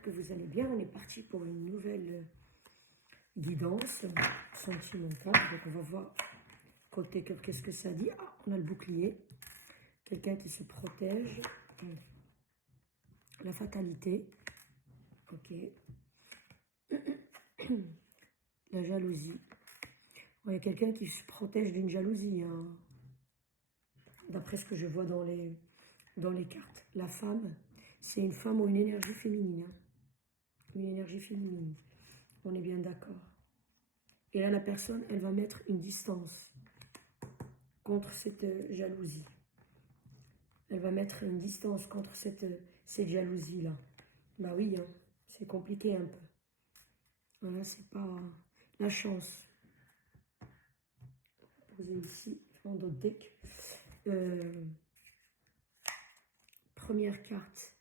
j'espère que vous allez bien. On est parti pour une nouvelle guidance sentimentale. Donc on va voir côté cœur, qu'est-ce que ça dit. Ah, on a le bouclier. Quelqu'un qui se protège. La fatalité. Ok. La jalousie. Il y a quelqu'un qui se protège d'une jalousie. Hein. D'après ce que je vois dans les cartes. La femme, c'est une femme ou une énergie féminine. Hein. Une énergie féminine. On est bien d'accord. Et là, la personne, elle va mettre une distance contre cette jalousie. Elle va mettre une distance contre cette jalousie-là. Bah oui, hein, c'est compliqué un peu. Voilà, c'est pas la chance. Poser ici, en d'autres decks. Première carte.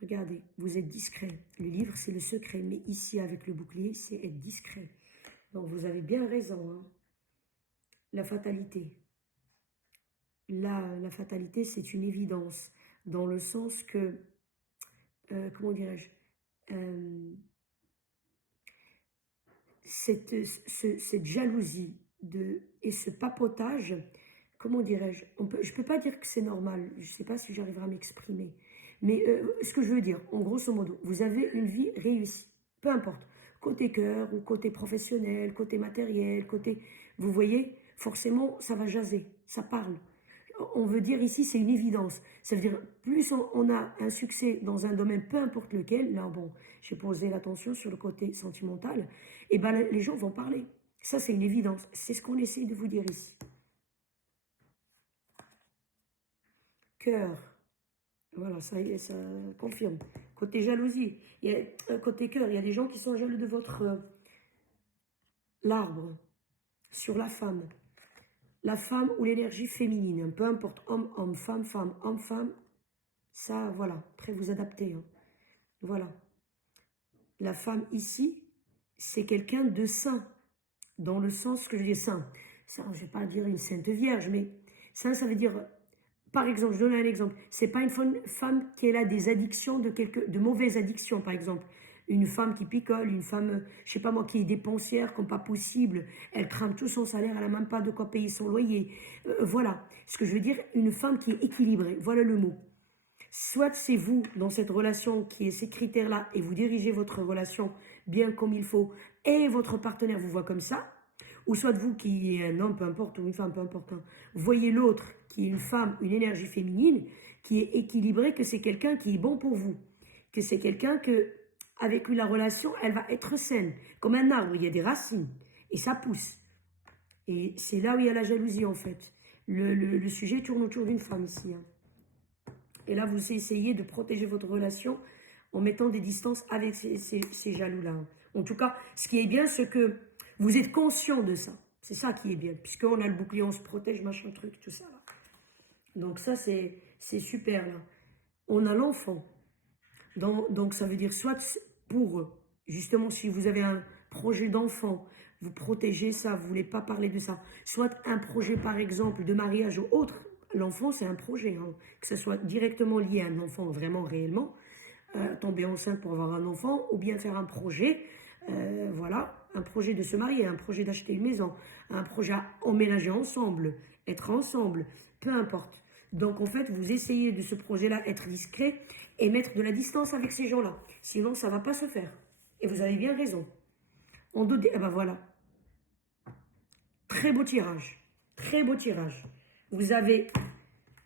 Regardez, vous êtes discret. Le livre, c'est le secret. Mais ici, avec le bouclier, c'est être discret. Donc, vous avez bien raison. Hein. La fatalité. La fatalité, c'est une évidence. Dans le sens que, comment dirais-je, cette jalousie et ce papotage, comment dirais-je, je ne peux pas dire que c'est normal. Je ne sais pas si j'arriverai à m'exprimer. Mais ce que je veux dire, en grosso modo, vous avez une vie réussie. Peu importe. Côté cœur ou côté professionnel, côté matériel, côté... Vous voyez, forcément, ça va jaser, ça parle. On veut dire ici, c'est une évidence. Ça veut dire, plus on a un succès dans un domaine, peu importe lequel, là, bon, j'ai posé l'attention sur le côté sentimental, et ben les gens vont parler. Ça, c'est une évidence. C'est ce qu'on essaie de vous dire ici. Cœur. Voilà, ça y est, ça confirme. Côté jalousie, côté cœur, il y a des gens qui sont jaloux de votre l'arbre sur la femme. La femme ou l'énergie féminine, peu importe, homme, homme, femme, femme, homme, femme, ça, voilà, après vous adaptez. Hein. Voilà. La femme ici, c'est quelqu'un de saint, dans le sens que je dis saint. Ça, je ne vais pas dire une sainte vierge, mais saint, ça veut dire, par exemple, je donne un exemple, c'est pas une femme qui a des addictions, de mauvaises addictions, par exemple. Une femme qui picole, une femme, je sais pas moi, qui est dépensière comme pas possible, elle crame tout son salaire, elle a même pas de quoi payer son loyer. Voilà, ce que je veux dire, une femme qui est équilibrée, voilà le mot. Soit c'est vous, dans cette relation qui est ces critères-là, et vous dirigez votre relation bien comme il faut, et votre partenaire vous voit comme ça, ou soit vous qui est un homme, peu importe, ou une femme, peu importe, hein, voyez l'autre qui est une femme, une énergie féminine, qui est équilibrée, que c'est quelqu'un qui est bon pour vous, que c'est quelqu'un que, avec lui, la relation, elle va être saine. Comme un arbre, il y a des racines, et ça pousse. Et c'est là où il y a la jalousie, en fait. Le sujet tourne autour d'une femme ici, hein. Et là, vous essayez de protéger votre relation en mettant des distances avec ces jaloux-là. En tout cas, ce qui est bien, c'est que vous êtes conscient de ça. C'est ça qui est bien. Puisqu'on a le bouclier, on se protège, machin truc, tout ça. Là. Donc ça, c'est super. Là. On a l'enfant. Donc ça veut dire soit pour, justement, si vous avez un projet d'enfant, vous protégez ça, vous voulez pas parler de ça. Soit un projet, par exemple, de mariage ou autre. L'enfant, c'est un projet, hein, que ce soit directement lié à un enfant, vraiment, réellement, tomber enceinte pour avoir un enfant, ou bien faire un projet, voilà, un projet de se marier, un projet d'acheter une maison, un projet à emménager ensemble, être ensemble, peu importe. Donc, en fait, vous essayez de ce projet-là être discret et mettre de la distance avec ces gens-là. Sinon, ça ne va pas se faire. Et vous avez bien raison. En 2D, ah ben voilà. Très beau tirage. Très beau tirage. Vous avez,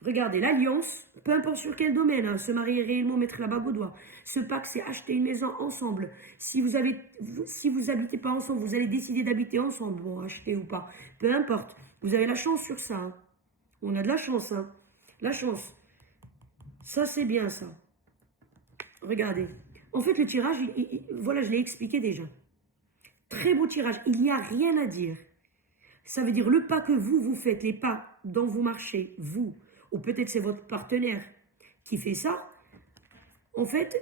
regardez, l'alliance, peu importe sur quel domaine, hein, se marier réellement, mettre la bague au doigt. Ce pacte, c'est acheter une maison ensemble. Si vous habitez pas ensemble, vous allez décider d'habiter ensemble, bon, acheter ou pas. Peu importe. Vous avez la chance sur ça. Hein. On a de la chance, hein. La chance. Ça, c'est bien, ça. Regardez. En fait, le tirage, voilà, je l'ai expliqué déjà. Très beau tirage. Il n'y a rien à dire. Ça veut dire le pas que vous faites, les pas dont vous marchez, vous, ou peut-être c'est votre partenaire qui fait ça. En fait,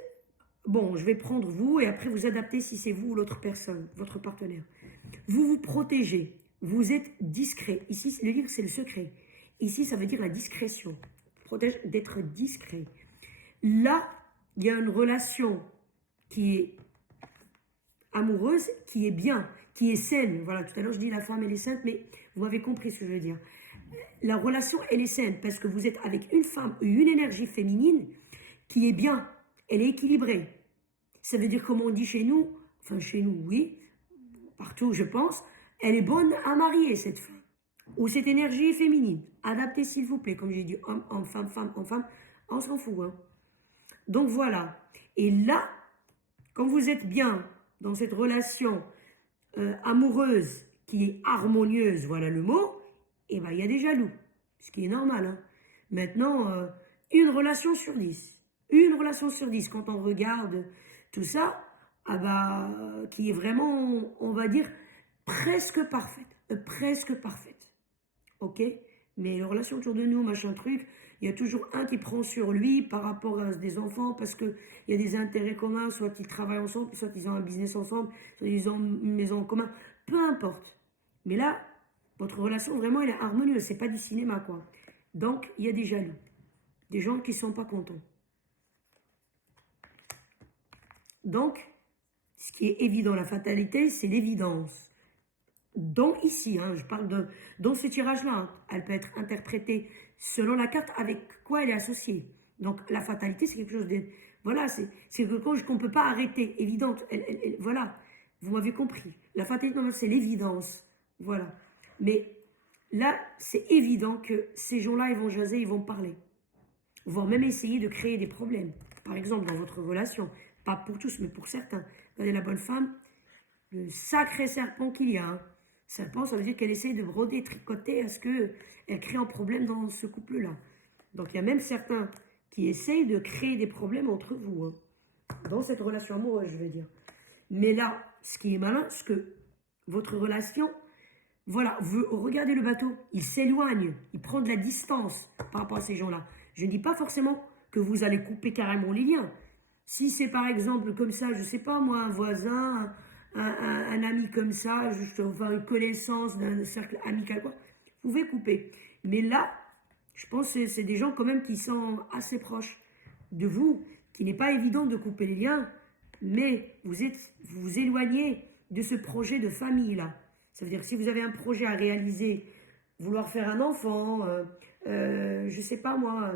bon, je vais prendre vous et après vous adapter si c'est vous ou l'autre personne, votre partenaire. Vous vous protégez. Vous êtes discret. Ici, le livre, c'est le secret. Ici, ça veut dire la discrétion. Protège d'être discret. Là, il y a une relation qui est amoureuse, qui est bien, qui est saine. Voilà, tout à l'heure je dis la femme elle est sainte, mais vous m'avez compris ce que je veux dire. La relation elle est saine parce que vous êtes avec une femme, une énergie féminine qui est bien, elle est équilibrée. Ça veut dire comme on dit chez nous, enfin chez nous oui, partout je pense, elle est bonne à marier cette femme. Ou cette énergie est féminine. Adaptez s'il vous plaît, comme j'ai dit, homme, homme, femme, homme, femme, on s'en fout. Hein. Donc voilà. Et là, quand vous êtes bien dans cette relation amoureuse qui est harmonieuse, voilà le mot, et ben il y a des jaloux, ce qui est normal. Hein. Maintenant, une relation sur 10. Une relation sur 10, quand on regarde tout ça, ah bah, qui est vraiment, on va dire, presque parfaite. Presque parfaite. Ok? Mais les relations autour de nous, machin truc, il y a toujours un qui prend sur lui par rapport à des enfants parce qu'il y a des intérêts communs, soit ils travaillent ensemble, soit ils ont un business ensemble, soit ils ont une maison en commun, peu importe. Mais là, votre relation vraiment elle est harmonieuse, c'est pas du cinéma quoi. Donc il y a des jaloux, des gens qui sont pas contents. Donc, ce qui est évident, la fatalité, c'est l'évidence. Donc ici, hein, je parle dans ce tirage-là, hein, elle peut être interprétée selon la carte avec quoi elle est associée. Donc la fatalité, c'est quelque chose de... Voilà, c'est quelque chose qu'on ne peut pas arrêter, évidente. Voilà, vous m'avez compris. La fatalité, c'est l'évidence. Voilà. Mais là, c'est évident que ces gens-là, ils vont jaser, ils vont parler. Voire même essayer de créer des problèmes. Par exemple, dans votre relation. Pas pour tous, mais pour certains. Regardez la bonne femme, le sacré serpent qu'il y a. Hein. Serpent, ça veut dire qu'elle essaye de broder, tricoter à ce qu'elle crée un problème dans ce couple-là. Donc il y a même certains qui essayent de créer des problèmes entre vous. Hein. Dans cette relation amoureuse, je veux dire. Mais là, ce qui est malin, c'est que votre relation, voilà, vous regardez le bateau, il s'éloigne, il prend de la distance par rapport à ces gens-là. Je ne dis pas forcément que vous allez couper carrément les liens. Si c'est par exemple comme ça, je ne sais pas moi, un voisin, un ami comme ça, enfin une connaissance d'un cercle amical, quoi, vous pouvez couper. Mais là, je pense que c'est des gens quand même qui sont assez proches de vous, qui n'est pas évident de couper les liens, mais vous vous éloignez de ce projet de famille-là. Ça veut dire que si vous avez un projet à réaliser, vouloir faire un enfant, je ne sais pas moi,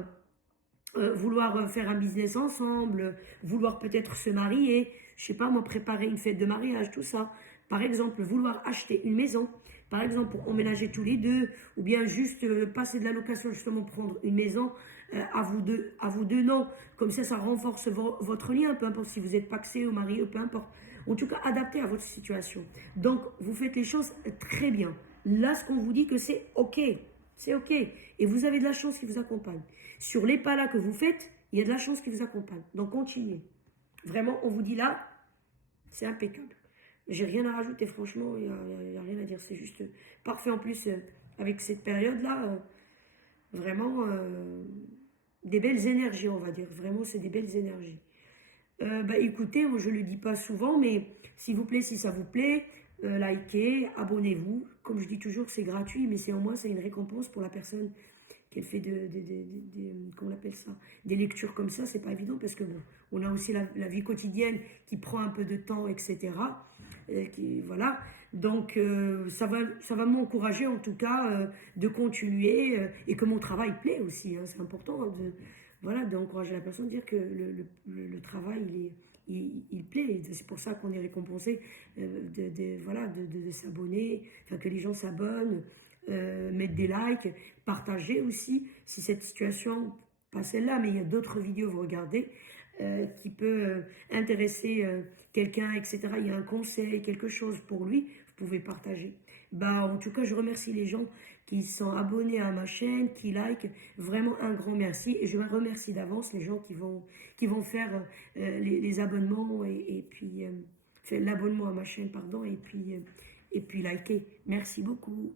vouloir faire un business ensemble, vouloir peut-être se marier, je sais pas moi, préparer une fête de mariage, tout ça. Par exemple, vouloir acheter une maison, par exemple pour emménager tous les deux, ou bien juste passer de la location, justement prendre une maison à vous deux, non. Comme ça renforce votre lien, peu importe si vous êtes paxé ou marié, peu importe. En tout cas, adapté à votre situation. Donc, vous faites les choses très bien. Là, ce qu'on vous dit que c'est OK. C'est OK. Et vous avez de la chance qui vous accompagne. Sur les pas là que vous faites, il y a de la chance qui vous accompagne. Donc, continuez. Vraiment, on vous dit là, c'est impeccable. J'ai rien à rajouter, franchement, il n'y a rien à dire. C'est juste parfait en plus avec cette période-là. Vraiment, des belles énergies, on va dire. Vraiment, c'est des belles énergies. Bah, écoutez, moi, je ne le dis pas souvent, mais s'il vous plaît, si ça vous plaît, likez, abonnez-vous. Comme je dis toujours, c'est gratuit, mais c'est au moins, c'est une récompense pour la personne qu'elle fait comment on appelle ça, des lectures comme ça, c'est pas évident parce que bon, on a aussi la vie quotidienne qui prend un peu de temps, etc. Voilà. Donc ça va m'encourager en tout cas de continuer et que mon travail plaît aussi. Hein, c'est important voilà, d'encourager la personne, de dire que le travail il plaît. C'est pour ça qu'on est récompensé voilà, de s'abonner, enfin que les gens s'abonnent. Mettre des likes, partager aussi si cette situation, pas celle-là, mais il y a d'autres vidéos vous regardez qui peut intéresser quelqu'un, etc. Il y a un conseil, quelque chose pour lui, vous pouvez partager. Bah, en tout cas, je remercie les gens qui sont abonnés à ma chaîne, qui like. Vraiment un grand merci. Et je remercie d'avance les gens qui vont faire les abonnements et puis l'abonnement à ma chaîne, pardon, et puis liker. Merci beaucoup.